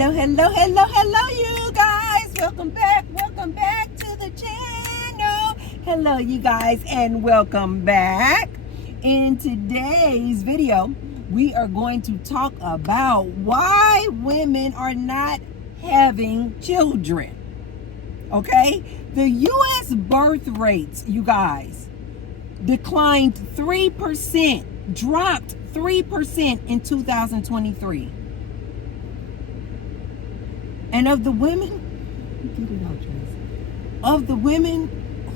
Hello, you guys. Welcome back to the channel. Hello, you guys, and welcome back. In today's video, we are going to talk about why women are not having children. Okay? The U.S. birth rates, you guys, declined 3%, dropped 3% in 2023. And of the women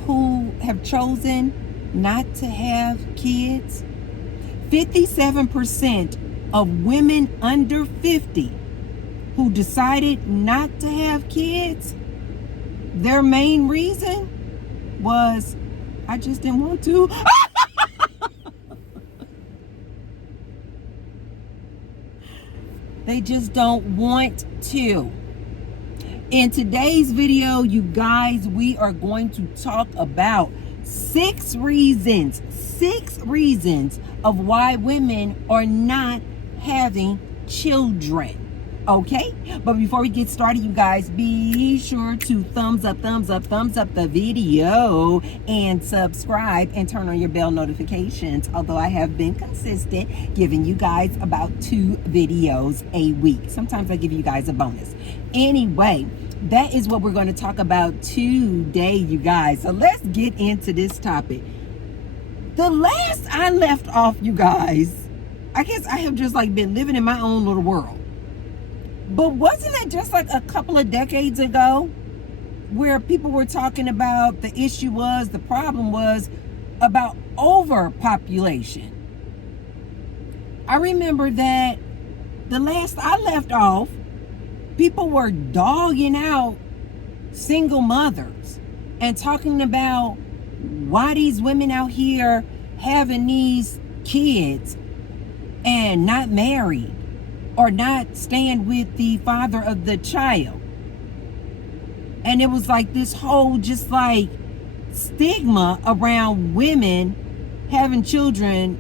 who have chosen not to have kids, 57% of women under 50 who decided not to have kids, their main reason was, I just didn't want to. They just don't want to. In today's video, you guys, we are going to talk about six reasons of why women are not having children. Okay? But before we get started, you guys, be sure to thumbs up the video and subscribe and turn on your bell notifications. Although I have been consistent giving you guys about 2 videos a week. Sometimes I give you guys a bonus. Anyway, that is what we're going to talk about today, you guys. So let's get into this topic. The last I left off, you guys, I guess I have just like been living in my own little world. But wasn't it just like a couple of decades ago where people were talking about the problem was about overpopulation? I remember that the last I left off, people were dogging out single mothers and talking about why these women out here having these kids and not married or not staying with the father of the child. And it was like this whole just like stigma around women having children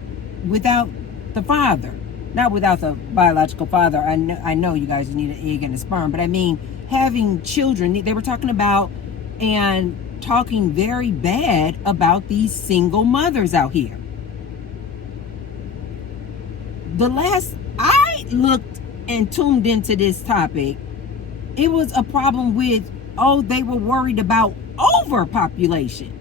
without the father. Not without the biological father. I know you guys need an egg and a sperm, but I mean having children. They were talking about and talking very bad about these single mothers out here. The last I looked and tuned into this topic, it was a problem with, they were worried about overpopulation.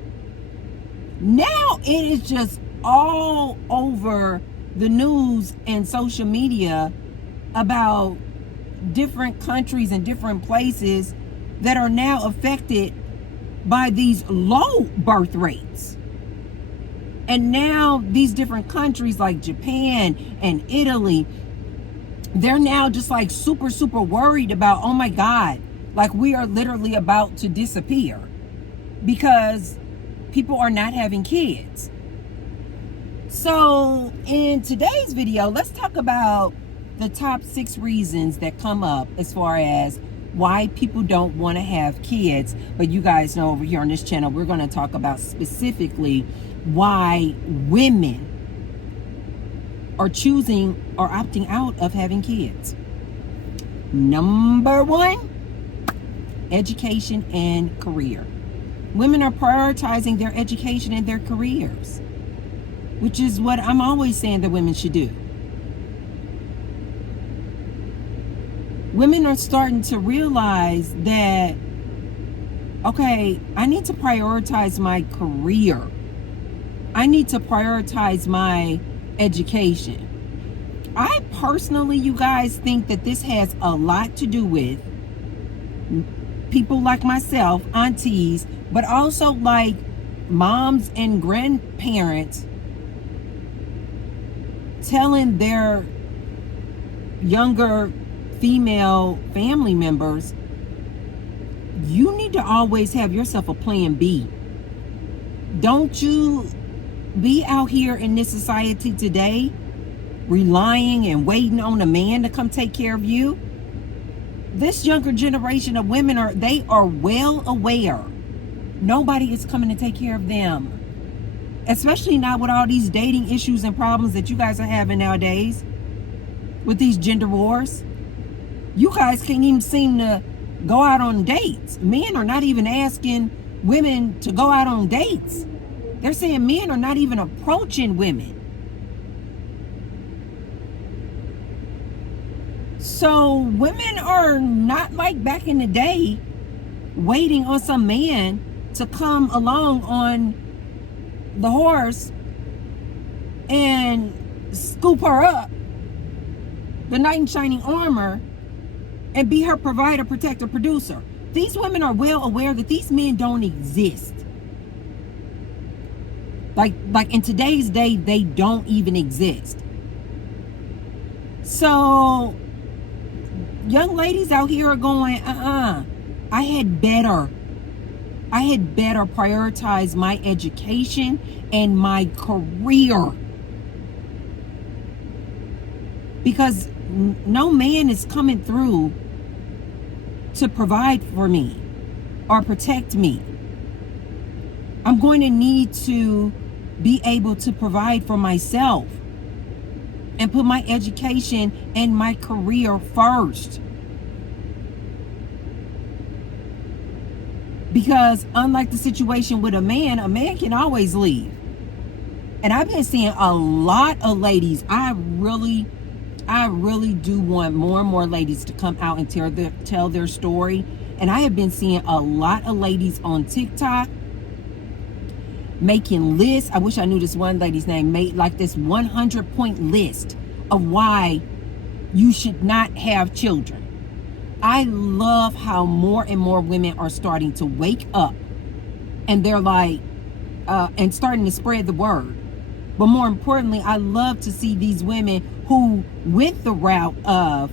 Now it is just all over the news and social media about different countries and different places that are now affected by these low birth rates. And now these different countries like Japan and Italy, they're now just like super worried about, oh my God, like we are literally about to disappear because people are not having kids. So in today's video, let's talk about the top 6 reasons that come up as far as why people don't want to have kids. But you guys know over here on this channel, we're going to talk about specifically why women are choosing or opting out of having kids. Number 1, education and career. Women are prioritizing their education and their careers, which is what I'm always saying that women should do. Women are starting to realize that, okay, I need to prioritize my career. I need to prioritize my education. I personally, you guys, think that this has a lot to do with people like myself, aunties, but also like moms and grandparents telling their younger female family members, you need to always have yourself a plan B. Don't you be out here in this society today relying and waiting on a man to come take care of you. This younger generation of women are well aware nobody is coming to take care of them. Especially now with all these dating issues and problems that you guys are having nowadays with these gender wars. You guys can't even seem to go out on dates. Men are not even asking women to go out on dates. They're saying men are not even approaching women. So women are not like back in the day waiting on some man to come along on the horse and scoop her up, the knight in shining armor, and be her provider, protector, producer. These women are well aware that these men don't exist. Like in today's day, they don't even exist. So young ladies out here are going, I had better prioritize my education and my career, because no man is coming through to provide for me or protect me. I'm going to need to be able to provide for myself and put my education and my career first. Because unlike the situation with a man can always leave. And I've been seeing a lot of ladies. I really do want more and more ladies to come out and tell their story. And I have been seeing a lot of ladies on TikTok making lists. I wish I knew this one lady's name. Made like this 100-point list of why you should not have children. I love how more and more women are starting to wake up, and they're like, and starting to spread the word. But more importantly, I love to see these women who went the route of,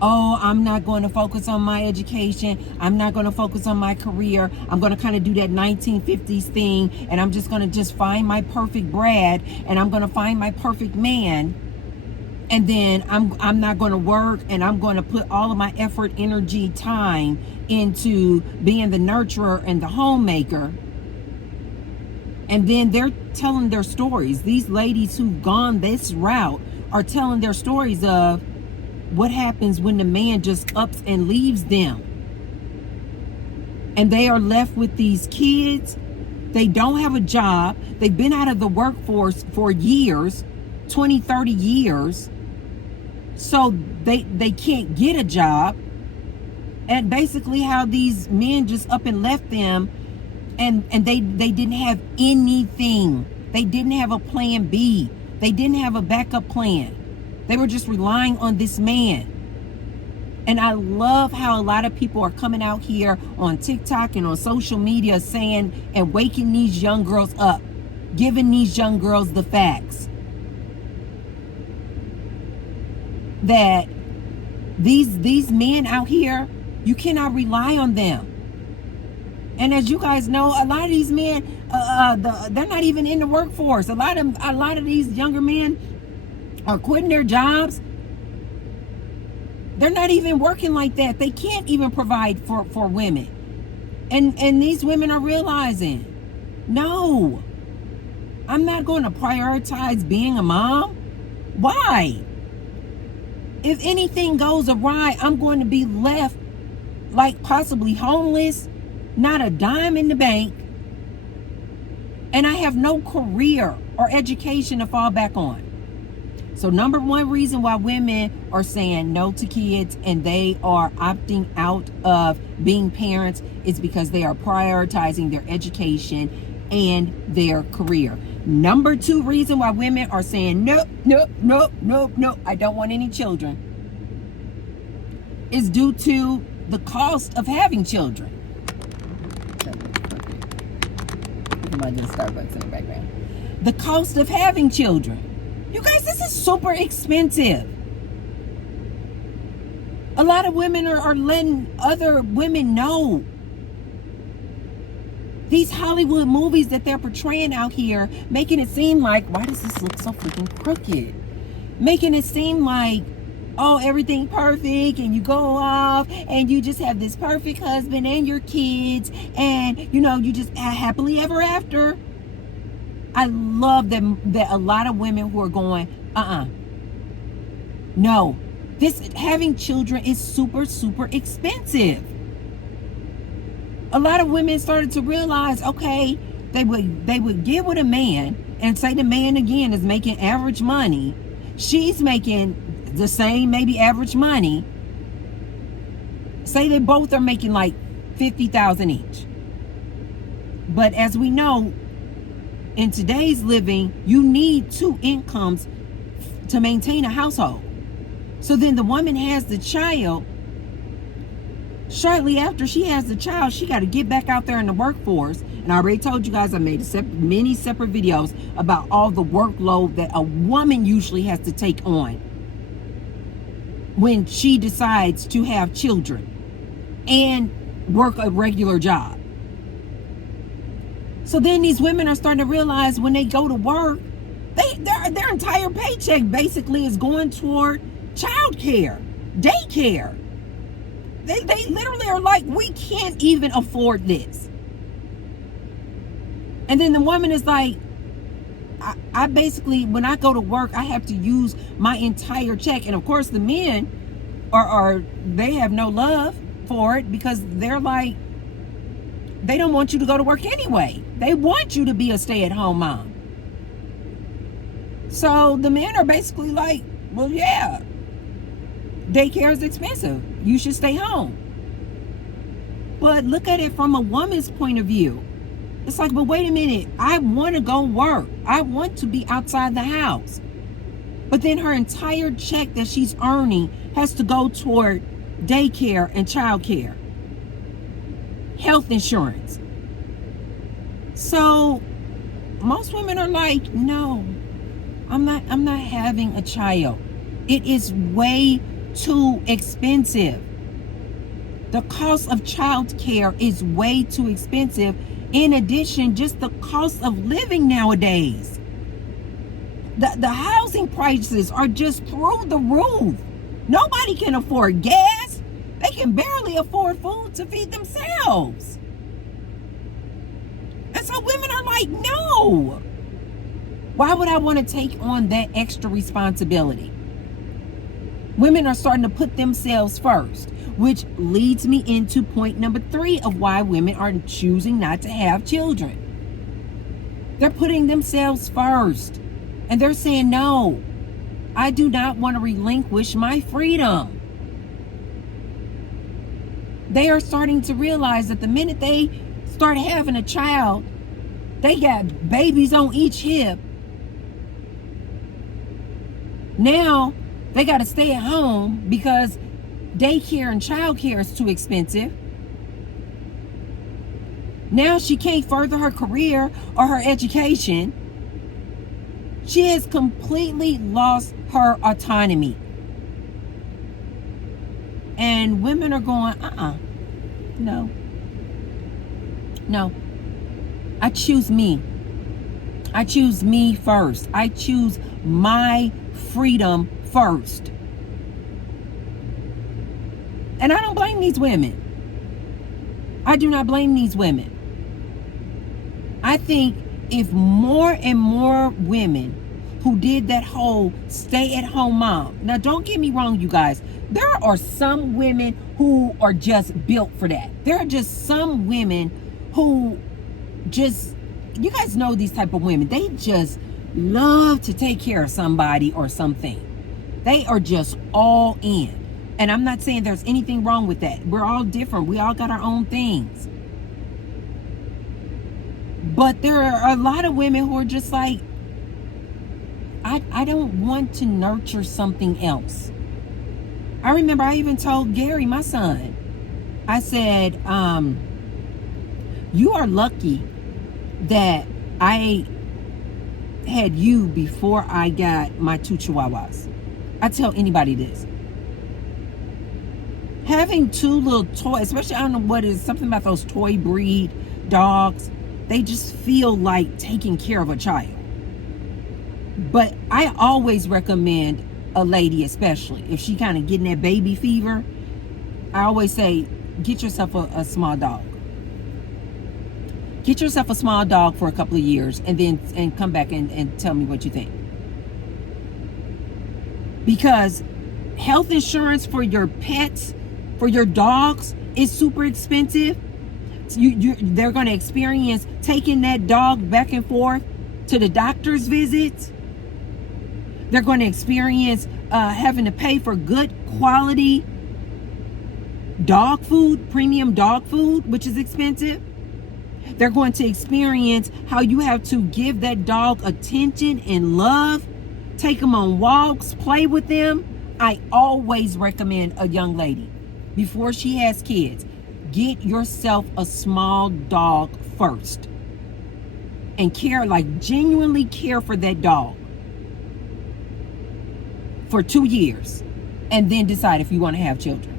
oh, I'm not going to focus on my education. I'm not going to focus on my career. I'm going to kind of do that 1950s thing, and I'm just going to find my perfect Brad, and I'm going to find my perfect man. And then I'm not going to work, and I'm going to put all of my effort, energy, time into being the nurturer and the homemaker. And then they're telling their stories. These ladies who've gone this route are telling their stories of what happens when the man just ups and leaves them. And they are left with these kids. They don't have a job. They've been out of the workforce for years, 20, 30 years. So they can't get a job. And basically how these men just up and left them, and they didn't have anything. They didn't have a plan B. They didn't have a backup plan. They were just relying on this man. And I love how a lot of people are coming out here on TikTok and on social media saying and waking these young girls up, giving these young girls the facts that these men out here, you cannot rely on them. And as you guys know, a lot of these men, they're not even in the workforce. A lot of these younger men are quitting their jobs. They're not even working like that. They can't even provide for women. And these women are realizing, no, I'm not going to prioritize being a mom. Why? If anything goes awry, I'm going to be left like possibly homeless, not a dime in the bank, and I have no career or education to fall back on. So number one reason why women are saying no to kids and they are opting out of being parents is because they are prioritizing their education and their career. Number two reason why women are saying nope, I don't want any children is due to the cost of having children. Starbucks in the background. The cost of having children. You guys, this is super expensive. A lot of women are letting other women know. These Hollywood movies that they're portraying out here, making it seem like, why does this look so freaking crooked? Making it seem like, oh, everything perfect, and you go off and you just have this perfect husband and your kids, and you just happily ever after. I love that a lot of women who are going, no, This having children is super, super expensive. A lot of women started to realize, okay, they would get with a man and say the man again is making average money. She's making the same, maybe average money. Say they both are making like $50,000 each. But as we know, in today's living, you need two incomes to maintain a household. So then the woman has the child. Shortly after she has the child, she got to get back out there in the workforce. And I already told you guys, I made many separate videos about all the workload that a woman usually has to take on when she decides to have children and work a regular job. So then these women are starting to realize when they go to work, their entire paycheck basically is going toward child care, daycare. They literally are like, we can't even afford this. And then the woman is like, I basically, when I go to work, I have to use my entire check. And of course the men they have no love for it, because they're like, they don't want you to go to work anyway. They want you to be a stay-at-home mom. So the men are basically like, well, yeah, daycare is expensive. You should stay home. But look at it from a woman's point of view. It's like, but wait a minute. I want to go work. I want to be outside the house. But then her entire check that she's earning has to go toward daycare and childcare, health insurance. So most women are like, no, I'm not having a child. It is way too expensive. The cost of child care is way too expensive. In addition, just the cost of living nowadays. The housing prices are just through the roof. Nobody can afford gas. They can barely afford food to feed themselves. And so women are like, no. Why would I want to take on that extra responsibility? Women are starting to put themselves first, which leads me into point number 3 of why women are choosing not to have children. They're putting themselves first. And they're saying, no, I do not want to relinquish my freedom. They are starting to realize that the minute they start having a child, they got babies on each hip. Now they got to stay at home because daycare and childcare is too expensive. Now she can't further her career or her education. She has completely lost her autonomy. And women are going, no. I choose me. I choose me first. I choose my freedom first. And I don't blame these women. I do not blame these women. I think if more and more women who did that whole stay-at-home mom. Now, don't get me wrong, you guys. There are some women who are just built for that. There are just some women who just, you guys know these type of women. They just love to take care of somebody or something. They are just all in. And I'm not saying there's anything wrong with that. We're all different. We all got our own things. But there are a lot of women who are just like, I don't want to nurture something else. I remember I even told Gary, my son, I said, you are lucky that I had you before I got my 2 Chihuahuas. I tell anybody this. Having 2 little toy, especially I don't know what is, something about those toy breed dogs, they just feel like taking care of a child. But I always recommend a lady, especially if she kind of getting that baby fever, I always say, get yourself a small dog. Get yourself a small dog for a couple of years and come back and tell me what you think. Because Health insurance for your pets, for your dogs, is super expensive. They're going to experience taking that dog back and forth to the doctor's visits. They're going to experience having to pay for good quality dog food, premium dog food, which is expensive. They're going to experience how you have to give that dog attention and love, take them on walks, play with them. I always recommend a young lady, before she has kids, get yourself a small dog first and care, like genuinely care for that dog for 2 years, and then decide if you want to have children.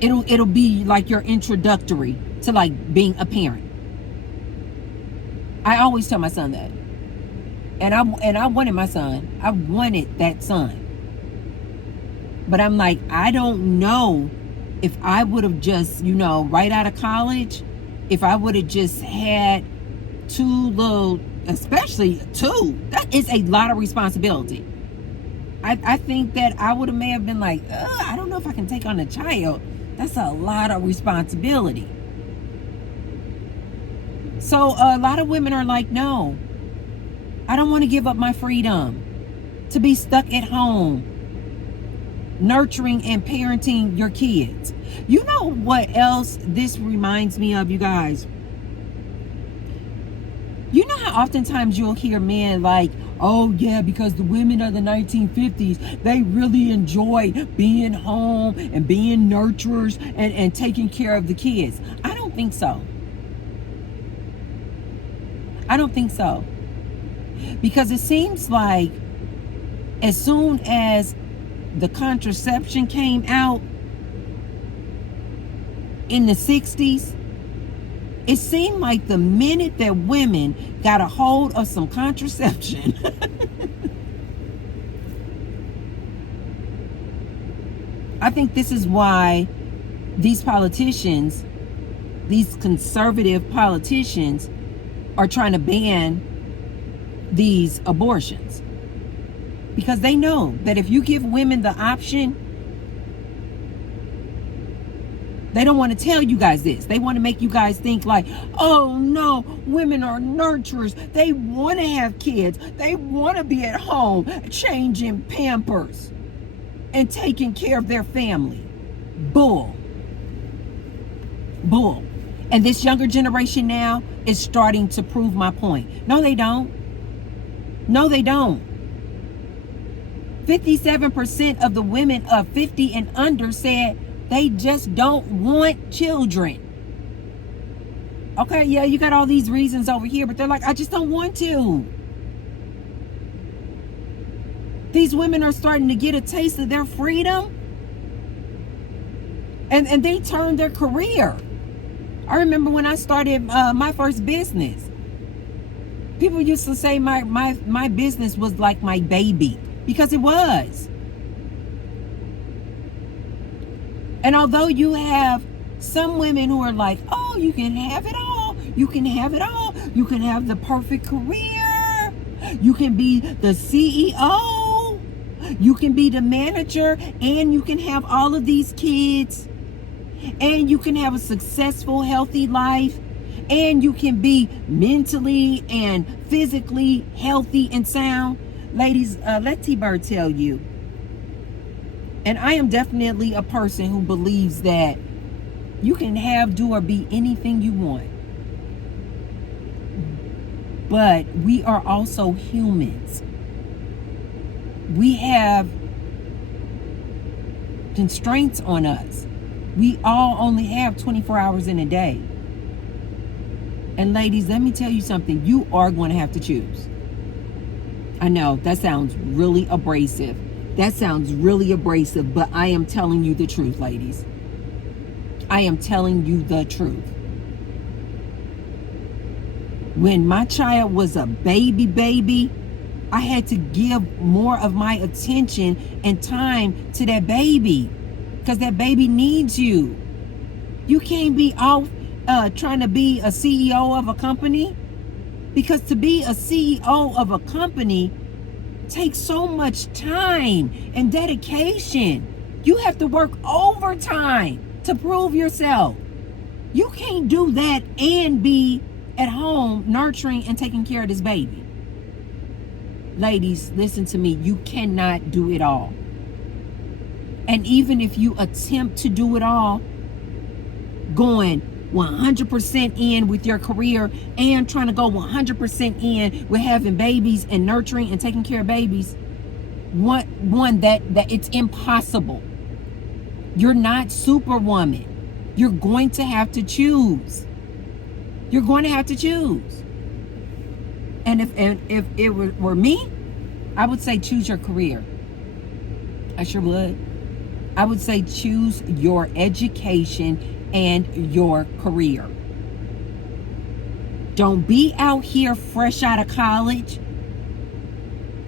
It'll be like your introductory to like being a parent. I always tell my son that. And I wanted my son. I wanted that son. But I'm like, I don't know if I would have just, right out of college, if I would have just had especially two, that is a lot of responsibility. I think that I may have been like, I don't know if I can take on a child. That's a lot of responsibility. So a lot of women are like, no, I don't want to give up my freedom to be stuck at home, nurturing and parenting your kids. You know what else this reminds me of, you guys? You know how oftentimes you'll hear men like, oh yeah, because the women of the 1950s, they really enjoyed being home and being nurturers and taking care of the kids. I don't think so. I don't think so. Because it seems like as soon as the contraception came out in the 60s, it seemed like the minute that women got a hold of some contraception, I think this is why these politicians, these conservative politicians, are trying to ban these abortions. Because they know that if you give women the option, they don't want to tell you guys this. They want to make you guys think like, oh no, women are nurturers. They want to have kids. They want to be at home changing Pampers and taking care of their family. Bull. Bull. And this younger generation now is starting to prove my point. No, they don't. No, they don't. 57% of the women of 50 and under said they just don't want children. Okay, yeah, you got all these reasons over here, but they're like, I just don't want to. These women are starting to get a taste of their freedom. And they turned their career. I remember when I started my first business. People used to say my business was like my baby. Because it was. And although you have some women who are like, oh, you can have it all. You can have it all. You can have the perfect career. You can be the CEO. You can be the manager. And you can have all of these kids. And you can have a successful, healthy life. And you can be mentally and physically healthy and sound. Ladies, let T-Bird tell you. And I am definitely a person who believes that you can have, do, or be anything you want. But we are also humans. We have constraints on us. We all only have 24 hours in a day. And ladies, let me tell you something. You are going to have to choose. I know that sounds really abrasive. But I am telling you the truth, ladies. I am telling you the truth. When my child was a baby, I had to give more of my attention and time to that baby. Because that baby needs you. You can't be off trying to be a CEO of a company. Because to be a CEO of a company, takes so much time and dedication. You have to work overtime to prove yourself. You can't do that and be at home nurturing and taking care of this baby. Ladies, listen to me. You cannot do it all. And even if you attempt to do it all, going 100% in with your career and trying to go 100% in with having babies and nurturing and taking care of babies, that it's impossible. You're not Superwoman. You're going to have to choose. You're going to have to choose. And if it were me, I would say choose your career. I sure would. I would say choose your education and your career. Don't be out here fresh out of college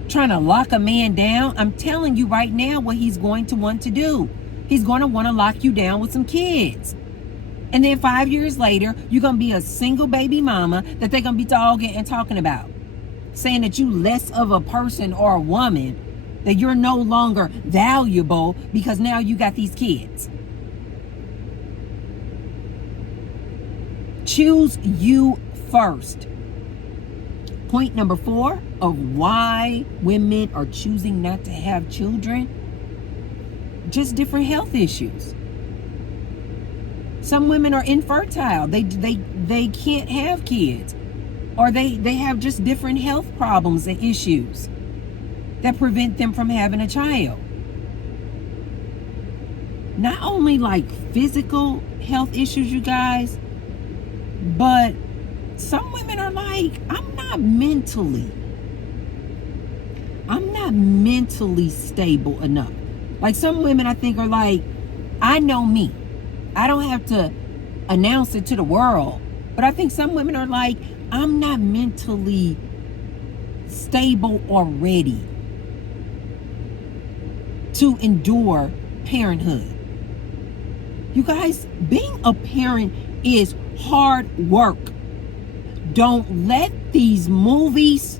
trying to lock a man down. I'm telling you right now what he's going to want to do. He's going to want to lock you down with some kids. And then 5 years later, you're going to be a single baby mama that they're going to be dogging and talking about. Saying that you less of a person or a woman, that you're no longer valuable because now you got these kids. Choose you first. Point number 4 of why women are choosing not to have children. Just different health issues. Some women are infertile. They can't have kids. Or they have just different health problems and issues that prevent them from having a child. Not only like physical health issues, you guys, but some women are like, I'm not mentally stable enough. Like some women I think are like, I know me. I don't have to announce it to the world. But I think some women are like, I'm not mentally stable or ready to endure parenthood. You guys, being a parent is hard work. Don't let these movies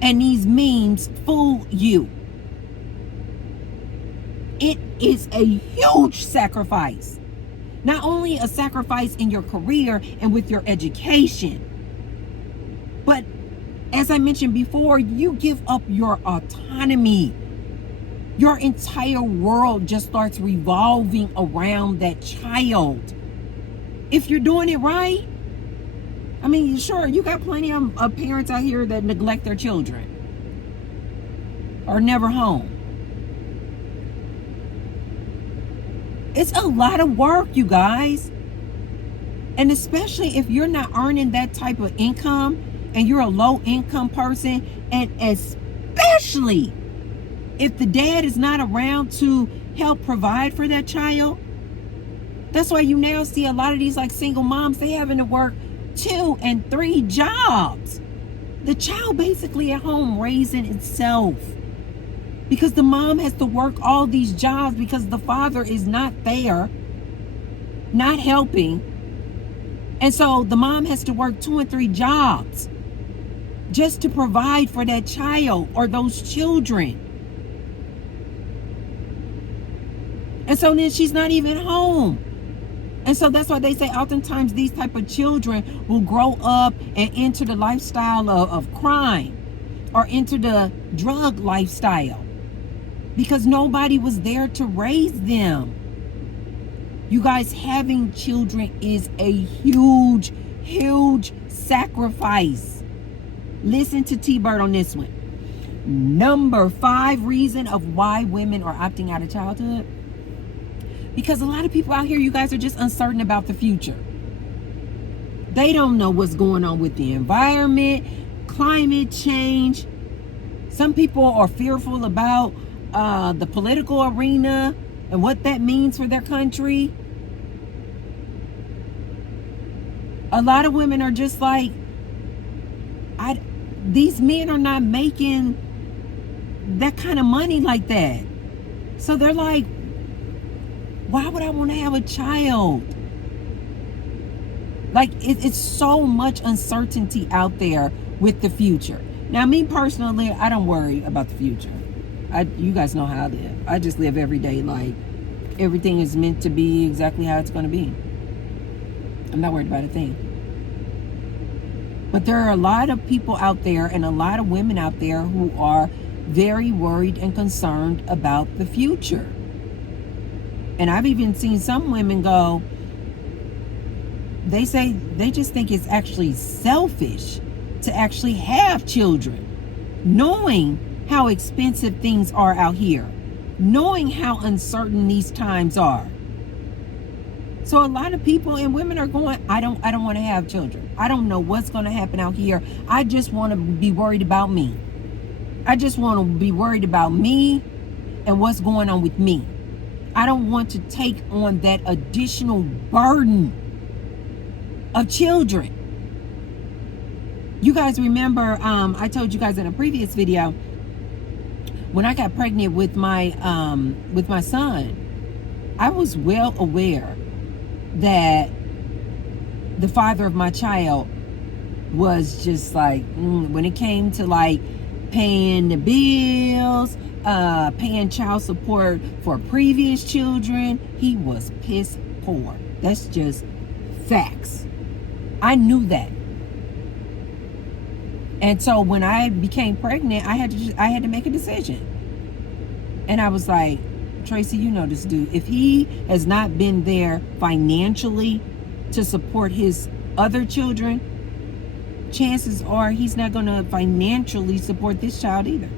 and these memes fool you. It is a huge sacrifice. Not only a sacrifice in your career and with your education, but as I mentioned before, you give up your autonomy. Your entire world just starts revolving around that child. If you're doing it right, I mean, sure, you got plenty of parents out here that neglect their children or never home. It's a lot of work, you guys. And especially if you're not earning that type of income and you're a low income person, and especially if the dad is not around to help provide for that child. That's why you now see a lot of these like single moms, they having to work 2 and 3 jobs. The child basically at home raising itself. Because the mom has to work all these jobs because the father is not there, not helping. And so the mom has to work 2 and 3 jobs just to provide for that child or those children. And so then she's not even home. And so that's why they say oftentimes these type of children will grow up and enter the lifestyle of crime or enter the drug lifestyle. Because nobody was there to raise them. You guys, having children is a huge, huge sacrifice. Listen to T-Bird on this one. Number 5 reason of why women are opting out of childhood. Because a lot of people out here, you guys, are just uncertain about the future. They don't know what's going on with the environment, climate change. Some people are fearful about the political arena and what that means for their country. A lot of women are just like, these men are not making that kind of money like that. So they're like, why would I want to have a child? Like, it's so much uncertainty out there with the future. Now, me personally, I don't worry about the future. You guys know how I live. I just live every day like everything is meant to be exactly how it's going to be. I'm not worried about a thing. But there are a lot of people out there and a lot of women out there who are very worried and concerned about the future. And I've even seen some women go, they say they just think it's actually selfish to actually have children, knowing how expensive things are out here, knowing how uncertain these times are. So a lot of people and women are going, I don't want to have children. I don't know what's going to happen out here. I just want to be worried about me. I just want to be worried about me and what's going on with me. I don't want to take on that additional burden of children. You guys remember, I told you guys in a previous video, when I got pregnant with my son, I was well aware that the father of my child was just like, when it came to like paying the bills, paying child support for previous children, he was piss poor. That's just facts. I knew that. And so when I became pregnant, I had to make a decision. And I was like, Tracy, you know this dude. If he has not been there financially to support his other children, chances are he's not going to financially support this child either.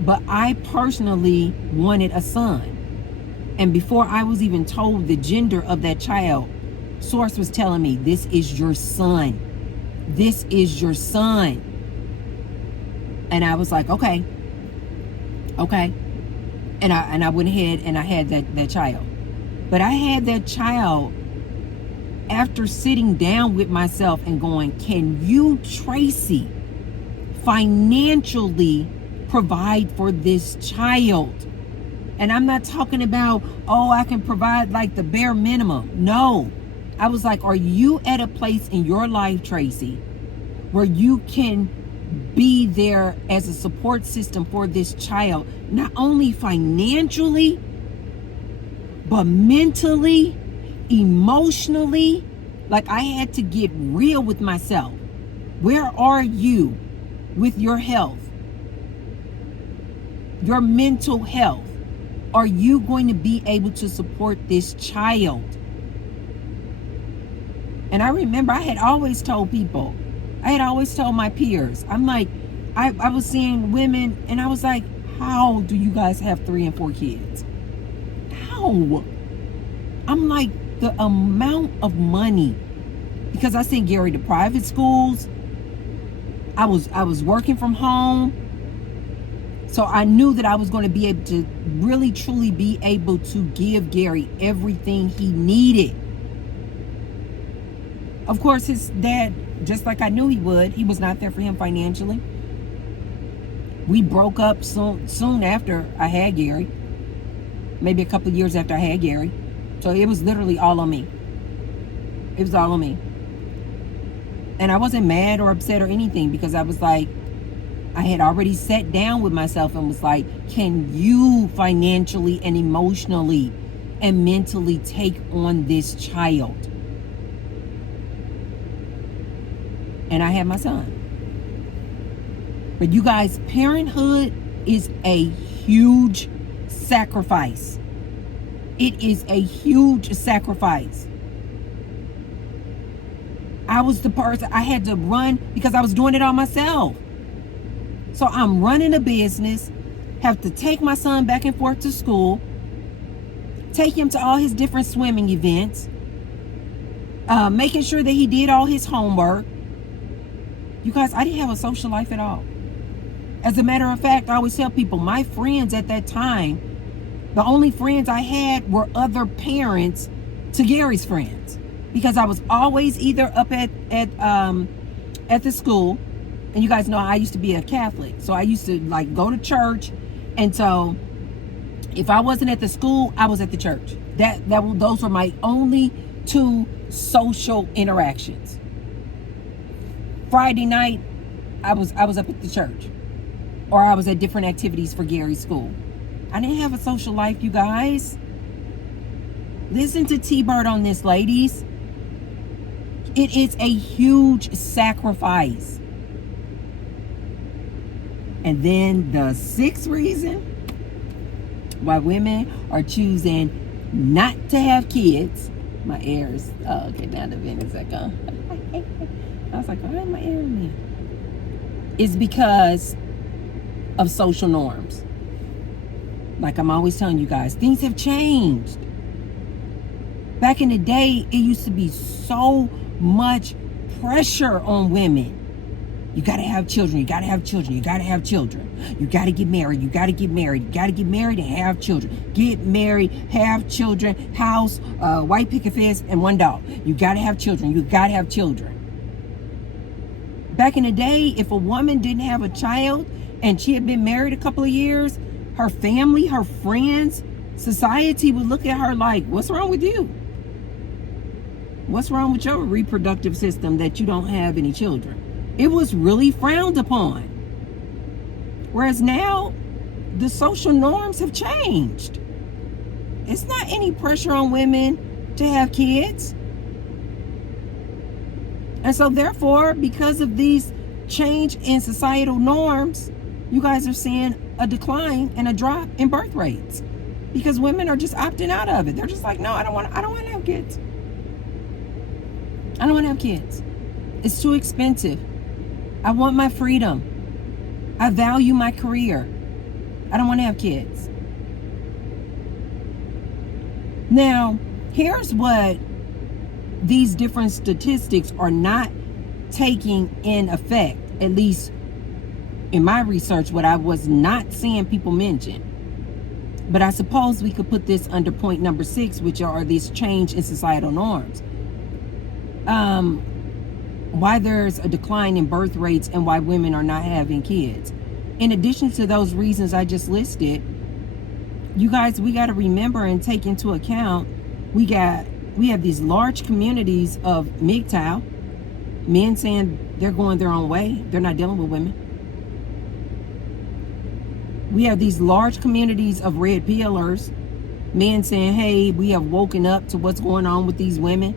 But I personally wanted a son. And before I was even told the gender of that child, Source was telling me, this is your son. This is your son. And I was like, okay. And I went ahead and I had that child. But I had that child after sitting down with myself and going, can you, Tracy, financially provide for this child? And I'm not talking about, I can provide like the bare minimum. No. I was like, are you at a place in your life, Tracy, where you can be there as a support system for this child, not only financially, but mentally, emotionally? Like, I had to get real with myself. Where are you with your health, your mental health? Are you going to be able to support this child? And I remember I had always told people, I had always told my peers, I'm like, I was seeing women and I was like, how do you guys have 3 and 4 kids? How? I'm like, the amount of money, because I sent Gary to private schools. I was working from home. So I knew that I was going to be able to really, truly be able to give Gary everything he needed. Of course, his dad, just like I knew he would, he was not there for him financially. We broke up soon after I had Gary. Maybe a couple of years after I had Gary. So it was literally all on me. It was all on me. And I wasn't mad or upset or anything, because I was like, I had already sat down with myself and was like, can you financially and emotionally and mentally take on this child? And I had my son. But you guys, parenthood is a huge sacrifice. It is a huge sacrifice. I was the person, I had to run because I was doing it all myself. So I'm running a business, have to take my son back and forth to school, take him to all his different swimming events, making sure that he did all his homework. You guys, I didn't have a social life at all. As a matter of fact, I always tell people, my friends at that time, the only friends I had were other parents to Gary's friends, because I was always either up at the school. And you guys know I used to be a Catholic, so I used to like go to church. And so if I wasn't at the school, I was at the church. Those were my only 2 social interactions. Friday night, I was up at the church, or I was at different activities for Gary's school. I didn't have a social life, you guys. Listen to T-Bird on this, ladies. It is a huge sacrifice. And then the sixth reason why women are choosing not to have kids. My air is, okay, now the vent is like, I was like, why am my air in there? Is because of social norms. Like I'm always telling you guys, things have changed. Back in the day, it used to be so much pressure on women. You got to have children. You got to have children. You got to have children. You got to get married. You got to get married. You got to get married and have children. Get married, have children, house, white picket fence, and one dog. You got to have children. You got to have children. Back in the day, if a woman didn't have a child and she had been married a couple of years, her family, her friends, society would look at her like, what's wrong with you? What's wrong with your reproductive system that you don't have any children? It was really frowned upon. Whereas now, the social norms have changed. It's not any pressure on women to have kids. And so therefore, because of these change in societal norms, you guys are seeing a decline and a drop in birth rates. Because women are just opting out of it. They're just like, no, I don't want to have kids. I don't want to have kids. It's too expensive. I want my freedom. I value my career. I don't want to have kids. Now, here's what these different statistics are not taking in effect, at least in my research, what I was not seeing people mention. But I suppose we could put this under point number 6, which are these change in societal norms. Why there's a decline in birth rates and why women are not having kids. In addition to those reasons I just listed, you guys, we got to remember and take into account, we have these large communities of MGTOW, men saying they're going their own way, they're not dealing with women. We have these large communities of red pillers, men saying, hey, we have woken up to what's going on with these women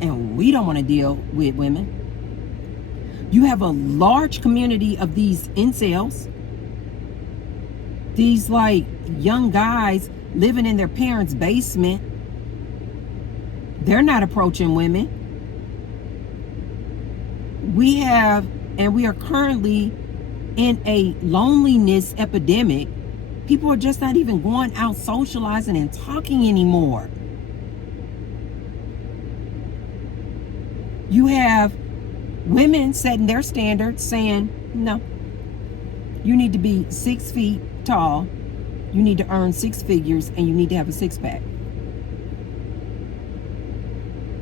and we don't want to deal with women. You have a large community of these incels, these like young guys living in their parents' basement. They're not approaching women. We are currently in a loneliness epidemic. People are just not even going out socializing and talking anymore. You have women setting their standards saying, no, you need to be 6 feet tall, you need to earn 6 figures, and you need to have a six-pack.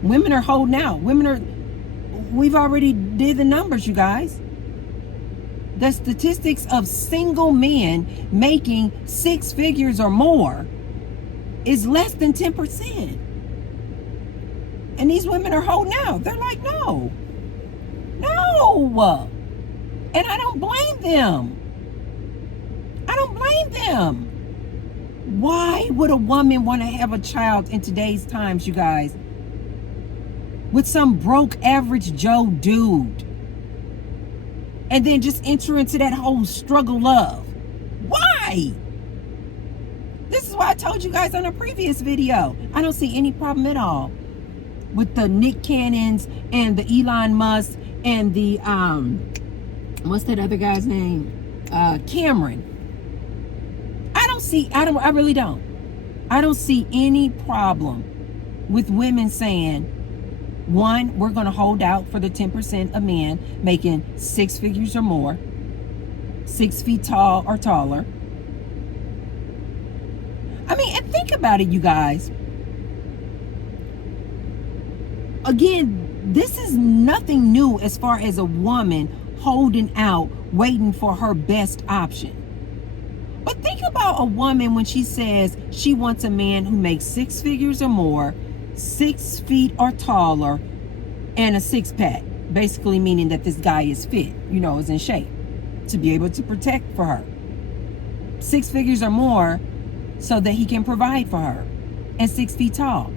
Women are holding out. We've already did the numbers, you guys. The statistics of single men making 6 figures or more is less than 10%. And these women are holding out. They're like, no. And I don't blame them. Why would a woman want to have a child in today's times, you guys, with some broke average Joe dude? And then just enter into that whole struggle love. Why? This is why I told you guys on a previous video. I don't see any problem at all with the Nick Cannons and the Elon Musk and the what's that other guy's name? Cameron. I really don't. I don't see any problem with women saying, one, we're going to hold out for the 10% of men making 6 figures or more, 6 feet tall or taller. I mean, and think about it, you guys. Again, this is nothing new as far as a woman holding out, waiting for her best option. But think about a woman when she says she wants a man who makes 6 figures or more, 6 feet or taller, and a six-pack. Basically meaning that this guy is fit, is in shape to be able to protect for her. 6 figures or more so that he can provide for her. And 6 feet tall.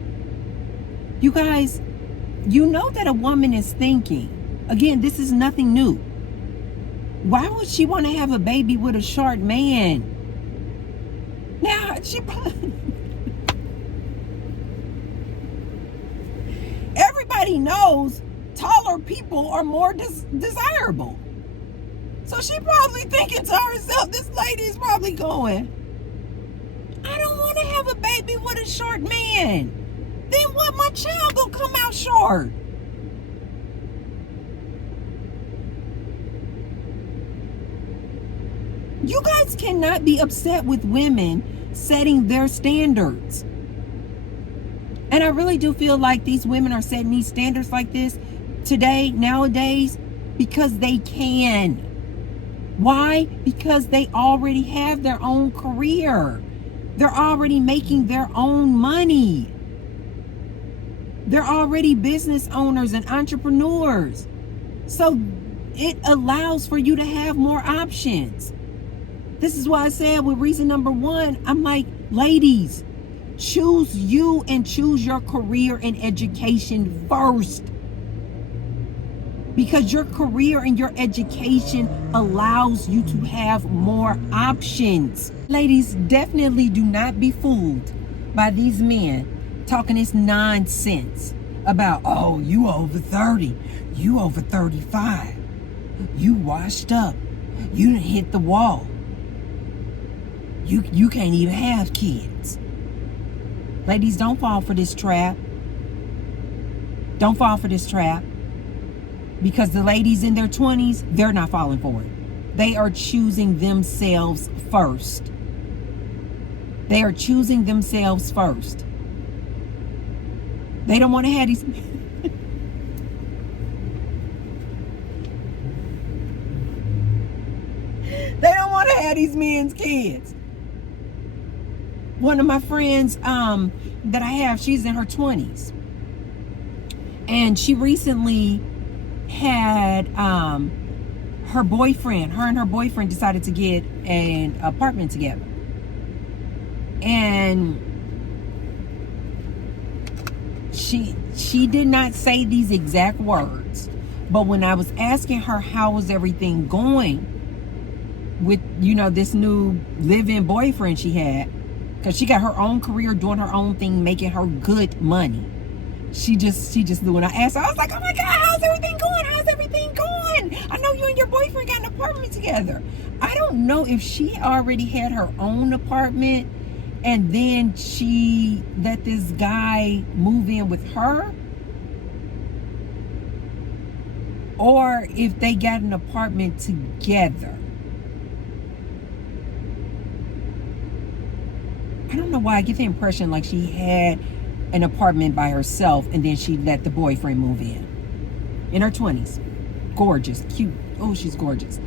You guys, you know that a woman is thinking. Again, this is nothing new. Why would she want to have a baby with a short man? Now, everybody knows taller people are more desirable. So she probably thinking to herself, this lady is probably going, I don't want to have a baby with a short man. Then what, my child gonna come out short? You guys cannot be upset with women setting their standards. And I really do feel like these women are setting these standards like this today, nowadays, because they can. Why? Because they already have their own career. They're already making their own money. They're already business owners and entrepreneurs. So it allows for you to have more options. This is why I said with reason number 1, I'm like, ladies, choose you and choose your career and education first. Because your career and your education allows you to have more options. Ladies, definitely do not be fooled by these men talking this nonsense about, oh, you over 30, you over 35, you washed up, you done hit the wall. You can't even have kids. Ladies, don't fall for this trap. Don't fall for this trap. Because the ladies in their 20s, they're not falling for it. They are choosing themselves first. They are choosing themselves first. They don't want to have these... They don't want to have these men's kids. One of my friends that I have, she's in her 20s. And she recently had her and her boyfriend decided to get an apartment together. And she did not say these exact words, but when I was asking her how was everything going with, this new live-in boyfriend she had, because she got her own career, doing her own thing, making her good money. She just knew. When I asked her, I was like, oh my God, how's everything going? How's everything going? I know you and your boyfriend got an apartment together. I don't know if she already had her own apartment and then she let this guy move in with her, or if they got an apartment together. I don't know why I get the impression like she had an apartment by herself and then she let the boyfriend move in her 20s. Gorgeous, cute. Oh, she's gorgeous.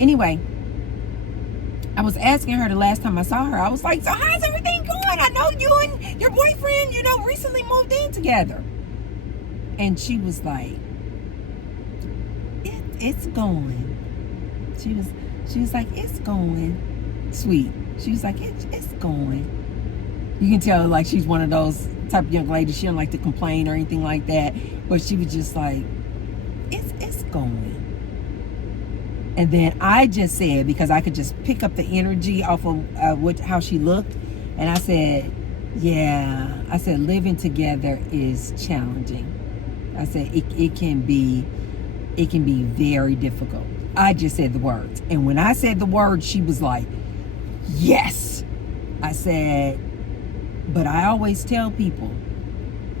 Anyway, I was asking her the last time I saw her, I was like, so how's everything going? I know you and your boyfriend, recently moved in together. And she was like, it's going. She was like, it's going. Sweet. She was like, it's going. You can tell like she's one of those type of young ladies. She don't like to complain or anything like that. But she was just like, it's going. And then I just said, because I could just pick up the energy off of how she looked. And I said, yeah. I said, living together is challenging. I said, it can be very difficult. I just said the words. And when I said the words, she was like, yes. I said, but I always tell people,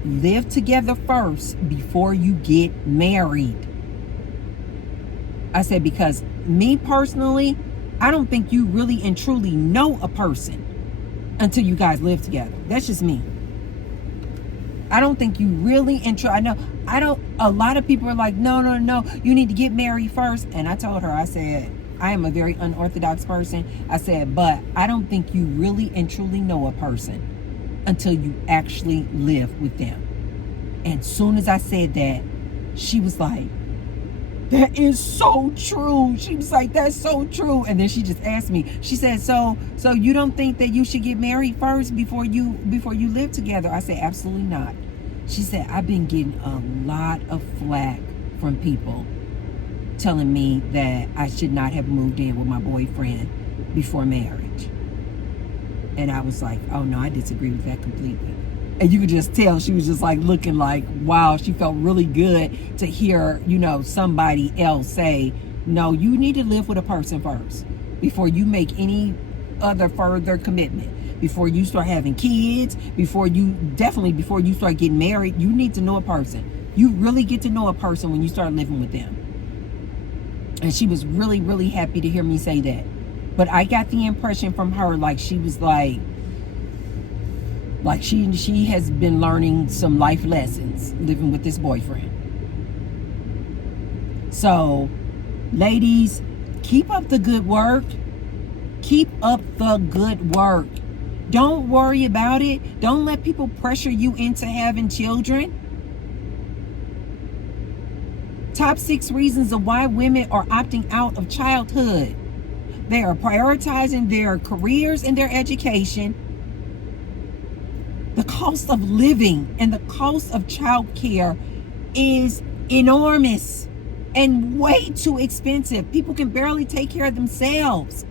live together first before you get married. I said, because me personally, I don't think you really and truly know a person until you guys live together. That's just me. I don't think you really a lot of people are like, no, you need to get married first. And I told her, I said, I am a very unorthodox person. I said, but I don't think you really and truly know a person until you actually live with them. And soon as I said that, she was like, That is so true. She was like, that's so true. And then she just asked me, she said, so you don't think that you should get married first before you live together? I said, absolutely not. She said, I've been getting a lot of flack from people telling me that I should not have moved in with my boyfriend before marriage. And I was like, oh no, I disagree with that completely. And you could just tell she was just like looking like, wow, she felt really good to hear, somebody else say, no, you need to live with a person first before you make any other further commitment. Before you start having kids, before you start getting married, you need to know a person. You really get to know a person when you start living with them. And she was really, really happy to hear me say that. But I got the impression from her like she was like she has been learning some life lessons living with this boyfriend. So, ladies, keep up the good work. Keep up the good work. Don't worry about it. Don't let people pressure you into having children. Top 6 reasons of why women are opting out of childhood. They are prioritizing their careers and their education. The cost of living and the cost of child care is enormous and way too expensive. People can barely take care of themselves.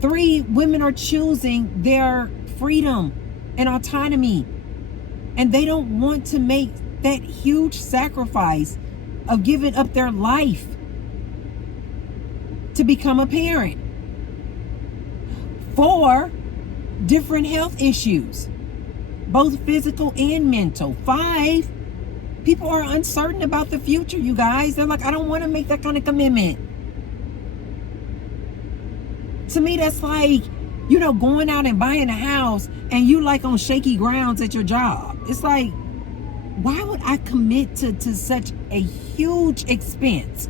3, women are choosing their freedom and autonomy, and they don't want to make that huge sacrifice of giving up their life to become a parent. 4, different health issues, both physical and mental. 5, people are uncertain about the future, you guys. They're like, I don't want to make that kind of commitment. To me, that's like, going out and buying a house and you like on shaky grounds at your job. It's like, why would I commit to such a huge expense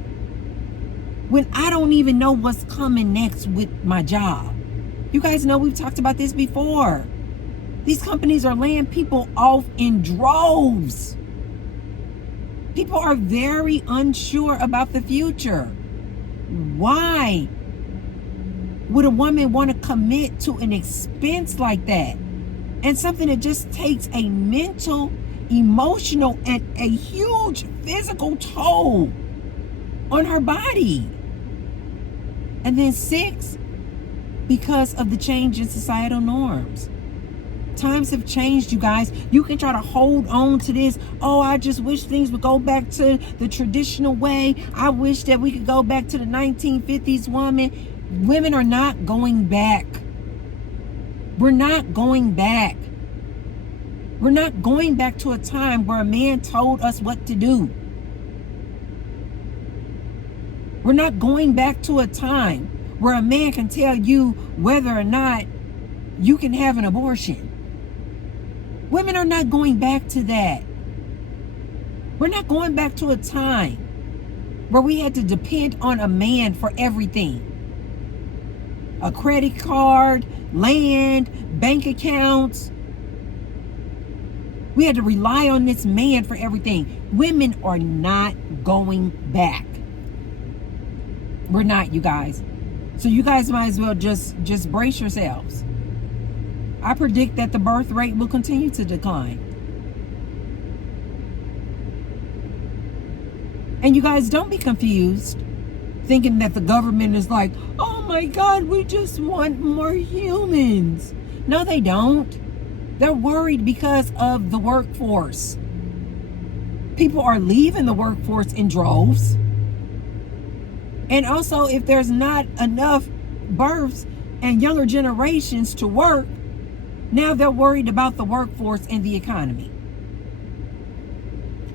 when I don't even know what's coming next with my job? You guys know we've talked about this before. These companies are laying people off in droves. People are very unsure about the future. Why would a woman want to commit to an expense like that? And something that just takes a mental, emotional, and a huge physical toll on her body. And then 6, because of the change in societal norms. Times have changed, you guys. You can try to hold on to this. Oh, I just wish things would go back to the traditional way. I wish that we could go back to the 1950s woman. Women are not going back. We're not going back. We're not going back to a time where a man told us what to do. We're not going back to a time where a man can tell you whether or not you can have an abortion. Women are not going back to that. We're not going back to a time where we had to depend on a man for everything. A credit card, land, bank accounts. We had to rely on this man for everything. Women are not going back. We're not, you guys. So you guys might as well just brace yourselves. I predict that the birth rate will continue to decline. And you guys, don't be confused thinking that the government is like, oh my God, we just want more humans. No, they don't. They're worried because of the workforce. People are leaving the workforce in droves. And also, if there's not enough births and younger generations to work, now they're worried about the workforce and the economy.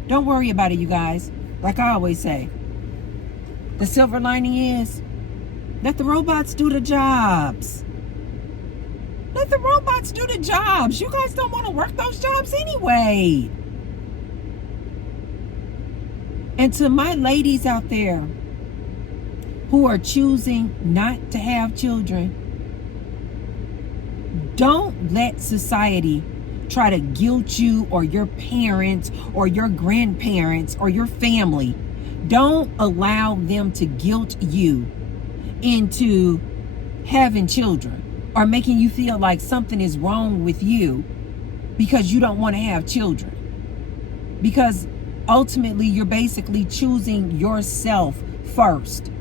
Don't worry about it, you guys. Like I always say, the silver lining is, let the robots do the jobs. Let the robots do the jobs. You guys don't want to work those jobs anyway. And to my ladies out there who are choosing not to have children, don't let society try to guilt you or your parents or your grandparents or your family. Don't allow them to guilt you into having children or making you feel like something is wrong with you because you don't want to have children. Because ultimately, you're basically choosing yourself first.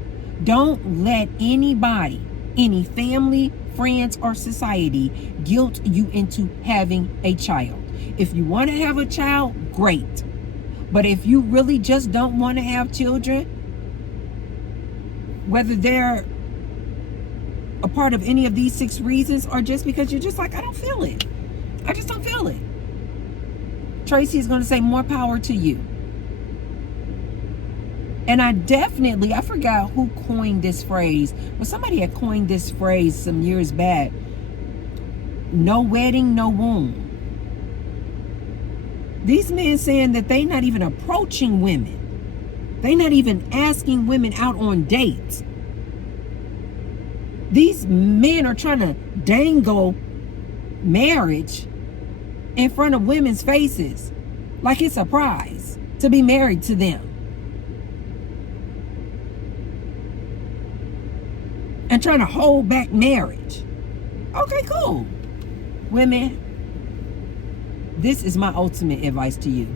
Don't let anybody, any family, friends, or society guilt you into having a child. If you want to have a child, great. But if you really just don't want to have children, whether they're a part of any of these 6 reasons or just because you're just like, I don't feel it. I just don't feel it. Tracy is going to say more power to you. And I forgot who coined this phrase, but somebody had coined this phrase some years back. No wedding, no womb. These men saying that they not even approaching women. They not even asking women out on dates. These men are trying to dangle marriage in front of women's faces like it's a prize to be married to them. And trying to hold back marriage. Okay, cool. Women, this is my ultimate advice to you.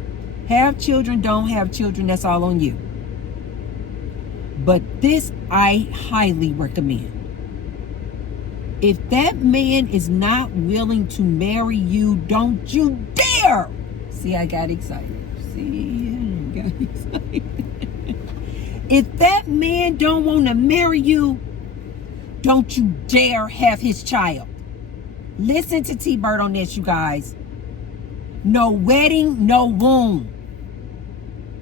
Have children, don't have children, that's all on you. But this I highly recommend. If that man is not willing to marry you, don't you dare. See, I got excited. If that man don't want to marry you, don't you dare have his child. Listen to T-Bird on this, you guys. No wedding, no womb.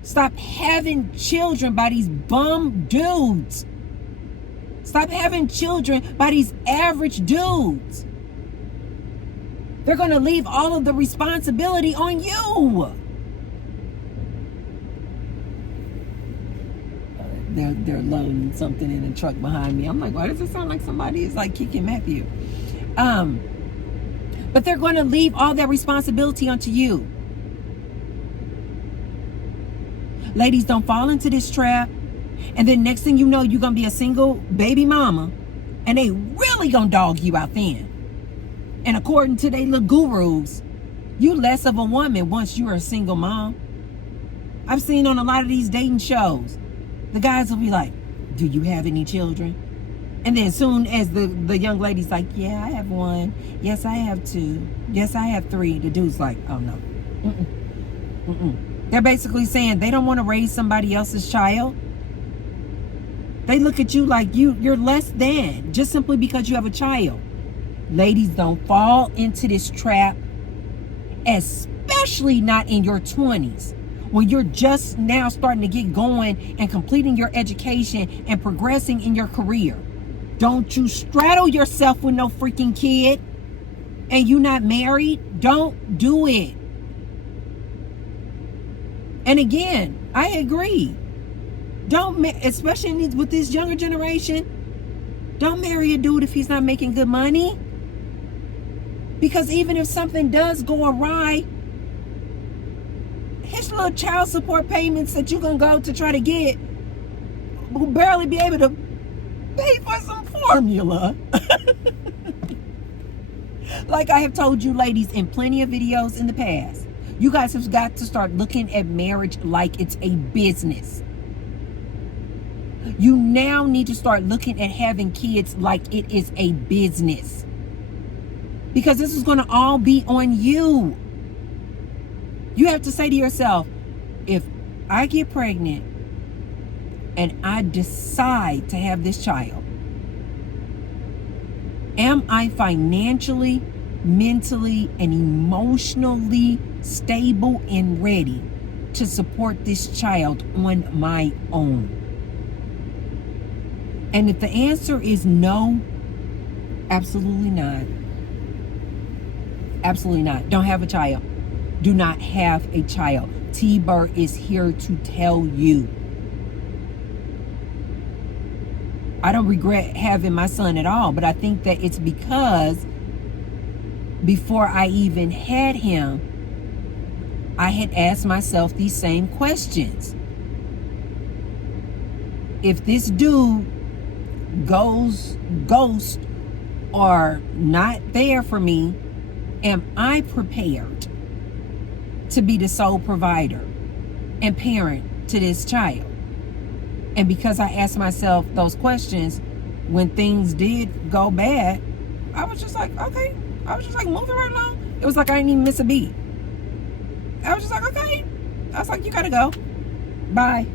Stop having children by these bum dudes. Stop having children by these average dudes. They're going to leave all of the responsibility on you. They're loading something in the truck behind me. I'm like, why does it sound like somebody is like kicking Matthew? But they're going to leave all that responsibility onto you. Ladies, don't fall into this trap. And then next thing you know, you're going to be a single baby mama. And they really going to dog you out then. And according to they little gurus, you less of a woman once you're a single mom. I've seen on a lot of these dating shows, the guys will be like, do you have any children? And then soon as the young lady's like, yeah, I have 1. Yes, I have 2. Yes, I have 3. The dude's like, oh no. They're basically saying they don't want to raise somebody else's child. They look at you like you're less than just simply because you have a child. Ladies, don't fall into this trap, especially not in your 20s. When you're just now starting to get going and completing your education and progressing in your career. Don't you straddle yourself with no freaking kid and you not married. Don't do it. And again, I agree. Don't, especially with this younger generation, don't marry a dude if he's not making good money. Because even if something does go awry, his little child support payments that you're going to go to try to get will barely be able to pay for some formula. Like I have told you ladies in plenty of videos in the past, you guys have got to start looking at marriage like it's a business. You now need to start looking at having kids like it is a business. Because this is going to all be on you. You have to say to yourself, if I get pregnant and I decide to have this child, am I financially, mentally, and emotionally stable and ready to support this child on my own? And if the answer is no, absolutely not. Absolutely not. Don't have a child. Do not have a child. T-Bird is here to tell you. I don't regret having my son at all, but I think that it's because before I even had him, I had asked myself these same questions. if this dude goes ghost or not there for me, am I prepared to be the sole provider and parent to this child? And because I asked myself those questions when things did go bad, I was just like, okay. I was just like moving right along. It was like I didn't even miss a beat. I was just like, okay. I was like, you gotta go. Bye.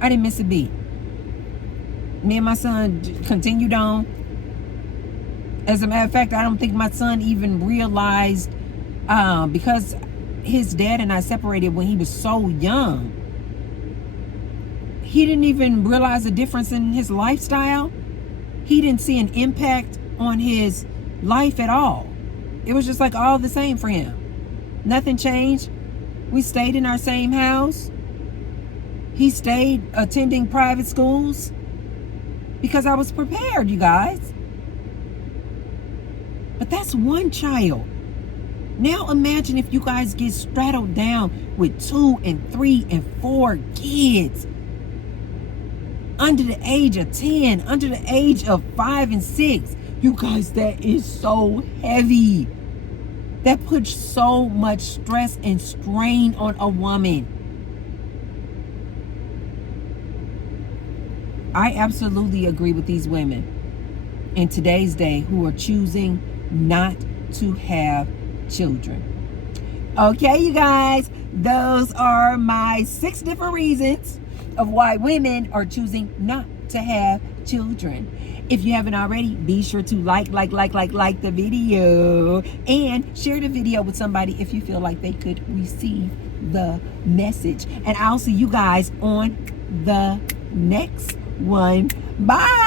I didn't miss a beat. Me and my son continued on. As a matter of fact, I don't think my son even realized, because his dad and I separated when he was so young. He didn't even realize the difference in his lifestyle. He didn't see an impact on his life at all. It was just like all the same for him. Nothing changed. We stayed in our same house. He stayed attending private schools because I was prepared, you guys. But that's one child. Now imagine if you guys get straddled down with 2 and 3 and 4 kids under the age of 10, under the age of 5 and 6. You guys, that is so heavy. That puts so much stress and strain on a woman. I absolutely agree with these women in today's day who are choosing not to have children. Okay, you guys, those are my 6 different reasons of why women are choosing not to have children. If you haven't already, be sure to like the video and share the video with somebody if you feel like they could receive the message. And I'll see you guys on the next one. Bye.